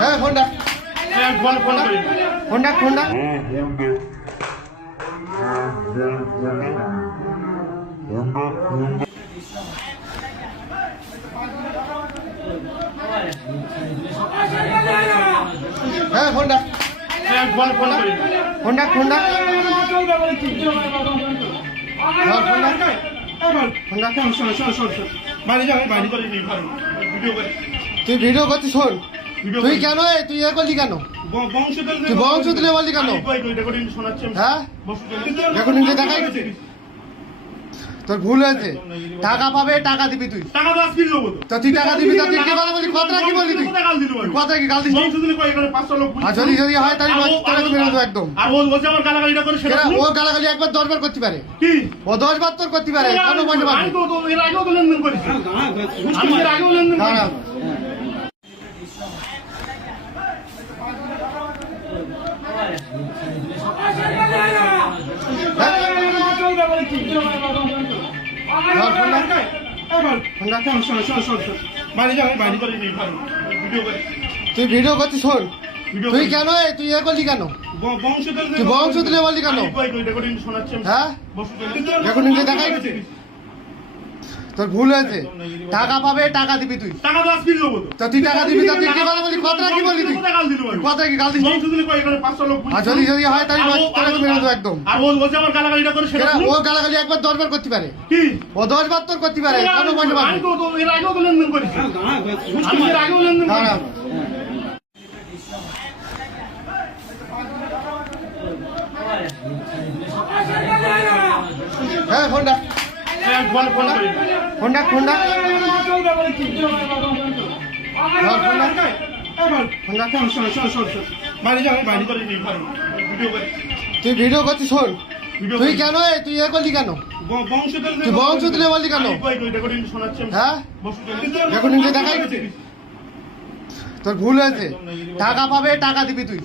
হ্যাঁ ফোন ডাক ফোন ডাক ফোন ডাক হ্যাঁ ফোন ডাক ফোন ডাক ফোন ডাক তুই ভিডিও করছিস শোন তুই কেন তুই এ করলি কেন তুই বংশ দিলে বললি কেন হ্যাঁ রেকর্ডিং দেখাই তোর ভুল হয়েছে টাকা পাবে টাকা দিবি তুই তো তুই টাকা দিবি তা তুই কি কথা বলি কথা কি বললি তুই কথা কি গাল দিস আর যদি যদি হয় তাহলে তোরা কি বেরোতো একদম ও গালাগালি একবার 10 বার করতে পারে ও 10 বার তোর করতে পারে কেন বলতে পারবি দাঁড়া তুই ভিডিও করছিস শোন তুই কেন তুই এ করলি কেন তুই বংশ দিলে বললি কেন হ্যাঁ রেকর্ডিং দেখাই তোর ভুল হয়েছে টাকা পাবে টাকা দিবি তুই তো তুই টাকা দিবি তা তুই কি কথা বলি কথা কি বললি তুই কথা কি গাল দিস আর যদি যদি হয় তাহলে তোরা কি বেরোতো একদম ও গালাগালি একবার 10 বার করতে পারে ও 10 বার তোর করতে পারে কেন বলতে পারবি দাঁড়া হ্যাঁ ফোন ডাক ফোন ডাক ফোন ডাক তুই ভিডিও করছিস শোন তুই কেন তুই এ করলি কেন তুই বংশ দিলে বললি কেন হ্যাঁ রেকর্ডিং দেখাই তোর ভুল হয়েছে টাকা পাবে টাকা দিবি তুই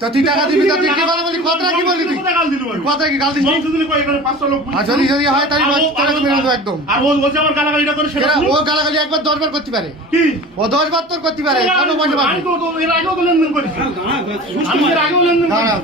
তো তুই টাকা দিবি তা তুই কি কথা বলি কথা কি বললি তুই কথা কি গাল দিস আর যদি যদি হয় তাহলে তোরা কি বেরোতো একদম ও গালাগালি একবার 10 বার করতে পারে ও 10 বার তোর করতে পারে কেন বলতে পারবি দাঁড়া